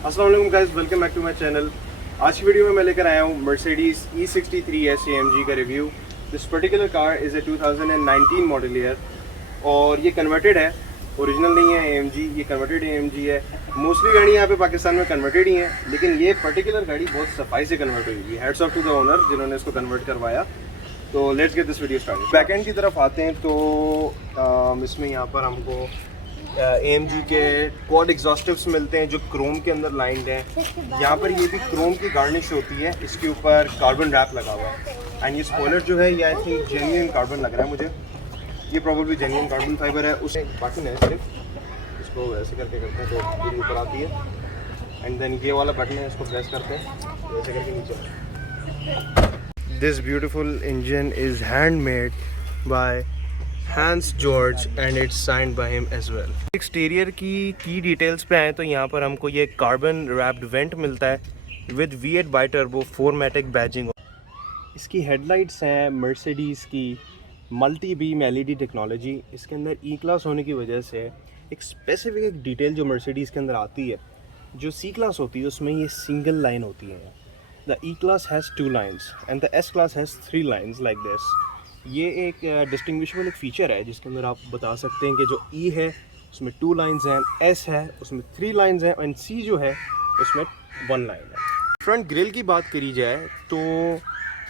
अस्सलाम वालेकुम guys, welcome back to my channel. आज की वीडियो में मैं लेकर आया हूँ Mercedes E63S AMG का review. This particular car is a 2019 model year और ये कन्वर्टेड है, ओरिजिनल नहीं है AMG, ये कन्वर्टेड AMG है। मोस्टली गाड़ी यहाँ पे पाकिस्तान में कन्वर्टेड ही हैं, लेकिन ये पर्टिकुलर गाड़ी बहुत सफाई से कन्वर्ट हुई है। Hats off to the owner जिन्होंने इसको कन्वर्ट करवाया। तो let's get this video started. Back end की तरफ आते हैं तो इसमें यहाँ पर हमको AMG के क्वाड एग्जॉस्टिव्स मिलते हैं जो क्रोम के अंदर लाइंड हैं। यहाँ पर ये भी क्रोम की गार्निश होती है, इसके ऊपर कार्बन रैप लगा हुआ है। एंड ये स्पॉइलर जो है ये आई थिंक जेन्युइन कार्बन लग रहा है मुझे, ये प्रोबेबली जेन्युइन कार्बन फाइबर है। उसे बटन है सिर्फ, इसको ऐसे करके करते हैं तो पूरी ऊपर आती है। एंड देन ये वाला बटन है, इसको प्रेस करते हैं तो ऐसे करके नीचे। This beautiful engine is handmade by Hans George and it's signed by him as well। Exterior की डिटेल्स पे आए तो यहाँ पर हमको ये कार्बन रैप्ड वेंट मिलता है विद V8 बाई टर्बो 4मैटिक बैजिंग। इसकी हेडलाइट्स हैं मर्सिडीज़ की मल्टी बीम LED टेक्नोलॉजी। इसके अंदर ई क्लास होने की वजह से एक स्पेसिफिक एक डिटेल जो मर्सिडीज़ के अंदर आती है, जो C क्लास होती है उसमें ये सिंगल लाइन होती है। The E class has 2 lines and the S class has 3 lines like this. ये एक डिस्टिंग्विशेबल एक फ़ीचर है जिसके अंदर आप बता सकते हैं कि जो E है उसमें 2 लाइंस हैं, S है उसमें 3 लाइंस हैं एंड C जो है उसमें 1 लाइन है। फ्रंट ग्रिल की बात करी जाए तो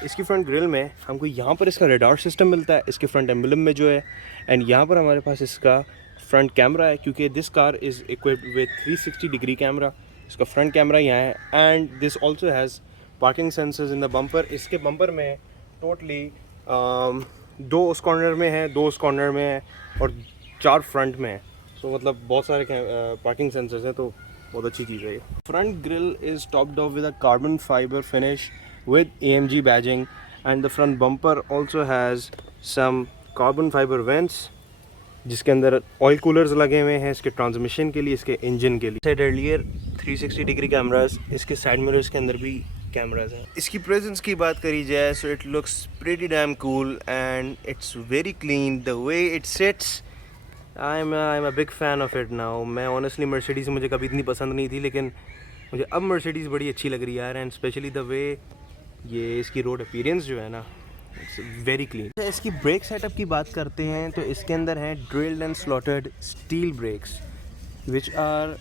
इसकी फ्रंट ग्रिल में हमको यहाँ पर इसका रेडार सिस्टम मिलता है, इसके फ्रंट एम्बलम में जो है। एंड यहाँ पर हमारे पास इसका फ्रंट कैमरा है, क्योंकि this car is equipped with 360 degree camera. इसका फ्रंट कैमरा यहाँ है and this also has parking sensors in the bumper. इसके बम्पर में टोटली 2 उस कॉर्नर में है, 2 उस कॉर्नर में है और 4 फ्रंट में है। सो मतलब बहुत सारे पार्किंग सेंसर्स हैं, तो बहुत अच्छी चीज़ है ये। Front grille is topped off with a carbon fibre finish with AMG badging and the front bumper also has some carbon fibre vents जिसके अंदर ऑयल कूलर्स लगे हुए हैं इसके ट्रांसमिशन के लिए, इसके इंजन के लिए। सेड अर्लियर 360 डिग्री कैमरास, इसके साइड मिरर्स के अंदर भी कैमराज हैं। इसकी प्रेजेंस की बात करी जाए so it looks pretty damn cool and it's very clean the way it sits. I am a big fan of it now. मैं ऑनेस्टली मर्सिडीज़ मुझे कभी इतनी पसंद नहीं थी, लेकिन मुझे अब मर्सिडीज़ बड़ी अच्छी लग रही है यार। एंड स्पेशली द वे ये इसकी रोड अपीयरेंस जो है ना, इट्स वेरी क्लीन। इसकी ब्रेक सेटअप की बात करते हैं तो इसके अंदर हैं drilled and slotted steel brakes which are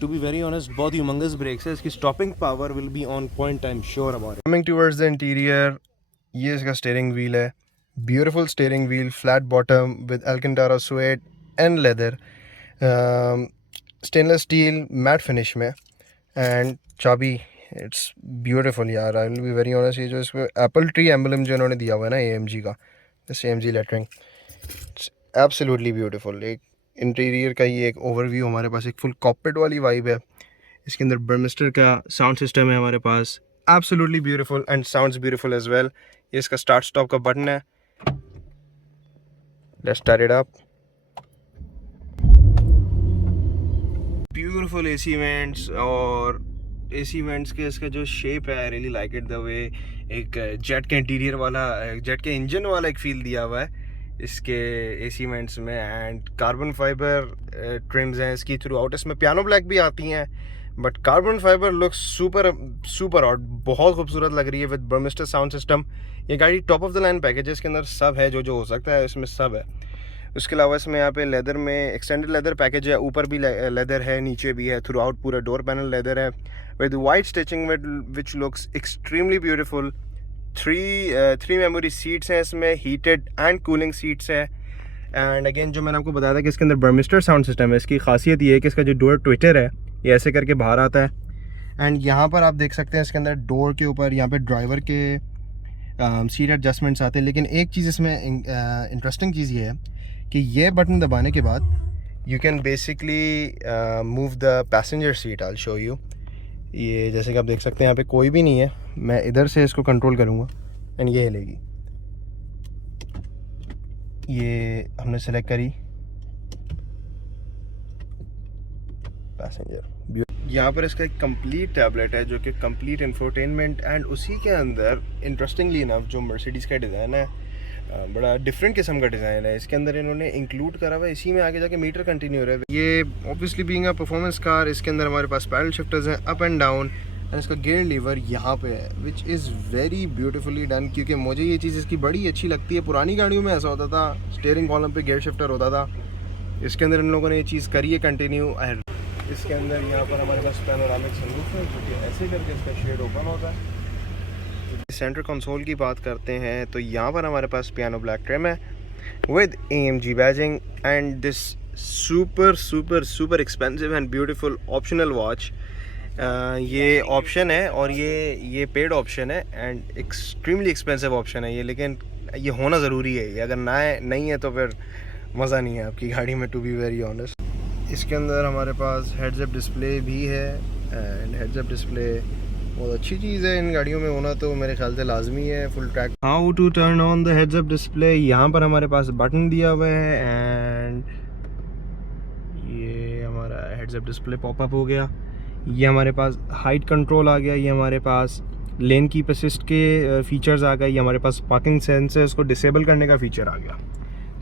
to be very honest बहुत humongous brakes है। इसकी stopping power will be on point, I'm sure about it। Coming towards the interior, ये इसका steering wheel है, beautiful steering wheel, flat bottom with Alcantara suede and leather, stainless steel matte finish में and चाबी it's beautiful यार। I will be very honest, ये जो इसको apple tree emblem जो इन्होंने दिया हुआ है ना AMG का, this AMG lettering, it's absolutely beautiful। एक इंटीरियर का ये एक ओवरव्यू हमारे पास, एक फुल कॉकपिट वाली वाइब है। इसके अंदर बर्मिस्टर का साउंड सिस्टम है हमारे पास, absolutely beautiful and sounds beautiful as well. ये इसका स्टार्ट स्टॉप का बटन है, let's start it up. Beautiful AC vents और एसी वेंट्स के इसका जो शेप है, I really like it the way एक जेट के इंटीरियर वाला, जेट के इंजन वाला एक फील दिया हुआ है इसके एसी वेंट्स में। एंड कार्बन फाइबर ट्रिम्स हैं इसकी थ्रू आउट। इसमें पियानो ब्लैक भी आती हैं but carbon fibre looks super और बहुत खूबसूरत लग रही है विद बर्मिस्टर साउंड सिस्टम। ये गाड़ी top of the line package है, इसके अंदर सब है जो हो सकता है, इसमें सब है। उसके अलावा इसमें यहाँ पे लेदर में एक्सटेंडेड लेदर पैकेज है, ऊपर भी लेदर है, नीचे भी है, थ्रू आउट पूरा डोर पैनल लेदर है with white stitching which looks extremely beautiful. 3 memory seats हैं इसमें, हीटेड एंड कूलिंग सीट्स है। एंड अगेन जो मैंने आपको बताया था कि इसके अंदर बर्मिस्टर साउंड सिस्टम है, इसकी खासियत ये है कि इसका जो डोर ट्विटर है ये ऐसे करके बाहर आता है। एंड यहाँ पर आप देख सकते हैं इसके अंदर डोर के ऊपर यहाँ पे ड्राइवर के सीट एडजस्टमेंट्स आते हैं। लेकिन एक चीज़ इसमें इंटरेस्टिंग चीज़ ये है कि ये बटन दबाने के बाद you can basically move the passenger seat. I show you. ये जैसे कि आप देख सकते हैं यहाँ पे कोई भी नहीं है, मैं इधर से इसको कंट्रोल करूँगा एंड ये हिलेगी। ये हमने सेलेक्ट करी पैसेंजर। यहाँ पर इसका एक कंप्लीट टैबलेट है जो कि कंप्लीट इंफोटेनमेंट एंड उसी के अंदर इंटरेस्टिंगली इनफ जो मर्सिडीज़ का डिज़ाइन है बड़ा डिफरेंट किस्म का डिज़ाइन है। इसके अंदर इन्होंने इंक्लूड करा हुआ है, इसी में आगे जाके मीटर कंटिन्यू हो रहा है। ये obviously being a performance car, इसके अंदर हमारे पास पैडल शिफ्टर्स हैं अप एंड डाउन, एंड इसका गियर लीवर यहाँ पे है, which is very beautifully done. क्योंकि मुझे ये चीज़ इसकी बड़ी अच्छी लगती है। पुरानी गाड़ियों में ऐसा होता था, स्टीयरिंग कॉलम पे गियर शिफ्टर होता था, इसके अंदर इन लोगों ने ये चीज़ करी है कंटिन्यू। इसके अंदर यहाँ पर हमारे पास पैनोरामिक सनरूफ है, जो कि ऐसे करके इसका शेड ओपन होता है। सेंटर कंसोल की बात करते हैं तो यहाँ पर हमारे पास पियानो ब्लैक ट्रिम है with AMG badging and this super super super expensive and beautiful optional watch. ये ऑप्शन है और ये पेड ऑप्शन है एंड एक्सट्रीमली एक्सपेंसिव ऑप्शन है ये, लेकिन ये होना ज़रूरी है। ये अगर नहीं है तो फिर मज़ा नहीं है आपकी गाड़ी में, टू बी वेरी ऑनेस्ट। इसके अंदर हमारे पास हेड्स अप डिस्प्ले भी है एंड हेड्स अप डिस्प्ले बहुत अच्छी चीज़ है इन गाड़ियों में होना, तो मेरे ख्याल से लाजमी है। Full track how to turn on the heads up display, यहाँ पर हमारे पास बटन दिया हुआ है एंड ये हमारा हेड्स अप डिस्प्ले पॉपअप हो गया। ये हमारे पास हाइट कंट्रोल आ गया, ये हमारे पास लेन कीप असिस्ट के फीचर्स आ गए, ये हमारे पास पार्किंग सेंसर्स को डिसेबल करने का फीचर आ गया।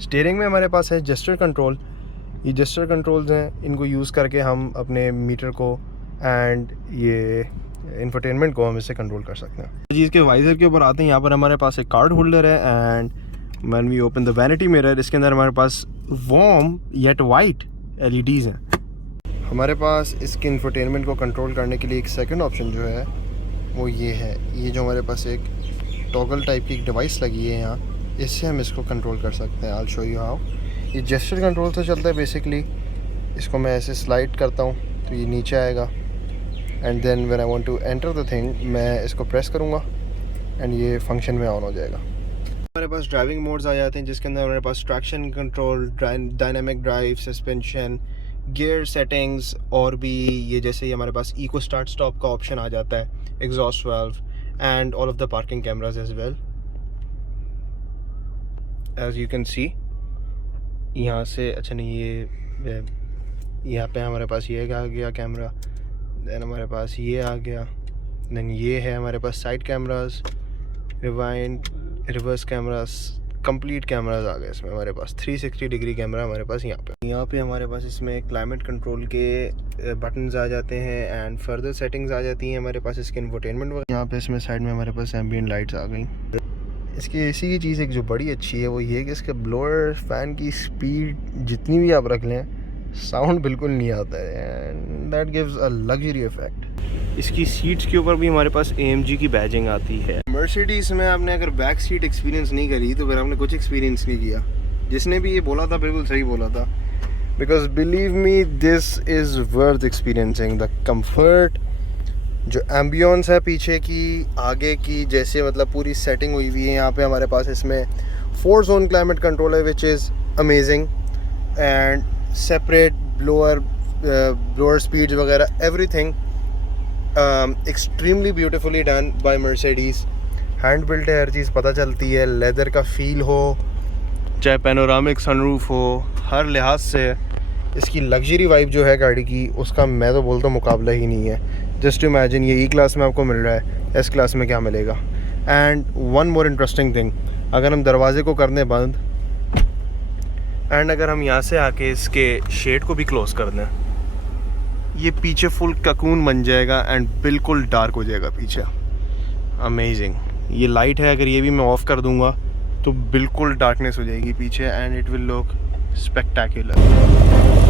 स्टीयरिंग में हमारे पास है जेस्चर कंट्रोल, ये जेस्चर कंट्रोल्स हैं, इनको यूज़ करके हम अपने मीटर को एंड ये इंफोटेनमेंट को हम इससे कंट्रोल कर सकते हैं। जी, इसके वाइज़र के ऊपर आते हैं, यहाँ पर हमारे पास एक कार्ड होल्डर है and when we open the vanity mirror, इसके अंदर हमारे पास वार्म येट वाइट LEDs हैं। हमारे पास इसके इंफोटेनमेंट को कंट्रोल करने के लिए एक सेकंड ऑप्शन जो है वो ये है, ये जो हमारे पास एक टॉगल टाइप की एक डिवाइस लगी है यहाँ, इससे हम इसको कंट्रोल कर सकते हैं। I will show you how. ये जेस्चर कंट्रोल से चलता है बेसिकली। इसको मैं ऐसे स्लाइड करता हूँ तो ये नीचे आएगा and then when I want to enter the thing, मैं इसको प्रेस करूँगा एंड ये फंक्शन में ऑन हो जाएगा। हमारे पास ड्राइविंग मोड्स आ जाते हैं जिसके अंदर हमारे पास traction control, dynamic drive, suspension, gear settings, और भी ये जैसे ही हमारे पास इको स्टार्ट स्टॉप का ऑप्शन आ जाता है, exhaust valve and all of the parking cameras as well. As you can see यहाँ से, अच्छा नहीं, ये यहाँ पे हमारे पास ये आ गया कैमरा, देन हमारे पास ये आ गया, देन ये है हमारे पास side cameras, rewind, reverse cameras, complete cameras आ गए इसमें। हमारे पास 360 डिग्री कैमरा हमारे पास यहाँ पे हमारे पास इसमें क्लाइमेट कंट्रोल के बटन्स आ जाते हैं एंड फर्दर सेटिंग्स आ जाती हैं हमारे पास। इसके इंफोटेनमेंट वगैरह यहाँ पे इसमें साइड में हमारे पास एम्बिएंट लाइट्स आ गई। इसकी एसी की चीज़ एक जो बड़ी अच्छी है वो ये है कि इसके ब्लोअर फ़ैन की स्पीड जितनी भी आप रख लें, साउंड बिल्कुल नहीं आता है and that gives a luxury effect. इसकी सीट्स के ऊपर भी हमारे पास AMG की बैजिंग आती है। मर्सिडीज़ में आपने अगर बैक सीट एक्सपीरियंस नहीं करी तो फिर आपने कुछ एक्सपीरियंस नहीं किया। जिसने भी ये बोला था बिल्कुल सही बोला था, because believe me this is worth experiencing. The comfort, जो एम्बियंस है पीछे की, आगे की, जैसे मतलब पूरी सेटिंग हुई हुई है। यहाँ पे हमारे पास इसमें 4 जोन क्लाइमेट कंट्रोल है which is amazing and separate blower speeds वगैरह, everything extremely beautifully done by Mercedes. Hand built है, हर चीज़ पता चलती है, लेदर का फील हो, चाहे पैनोरामिक सनरूफ हो, हर लिहाज से इसकी लग्जरी वाइब जो है गाड़ी की, उसका मैं तो बोलता हूँ मुकाबला ही नहीं है। जस्ट इमेजिन ये E क्लास में आपको मिल रहा है, S क्लास में क्या मिलेगा। And one more interesting thing, अगर हम दरवाजे को कर दें बंद एंड अगर हम यहाँ से आके इसके शेड को भी क्लोज़ कर दें, ये पीछे फुल ककून बन जाएगा एंड बिल्कुल डार्क हो जाएगा पीछे। अमेजिंग। ये लाइट है, अगर ये भी मैं ऑफ़ कर दूँगा तो बिल्कुल डार्कनेस हो जाएगी पीछे and it will look spectacular.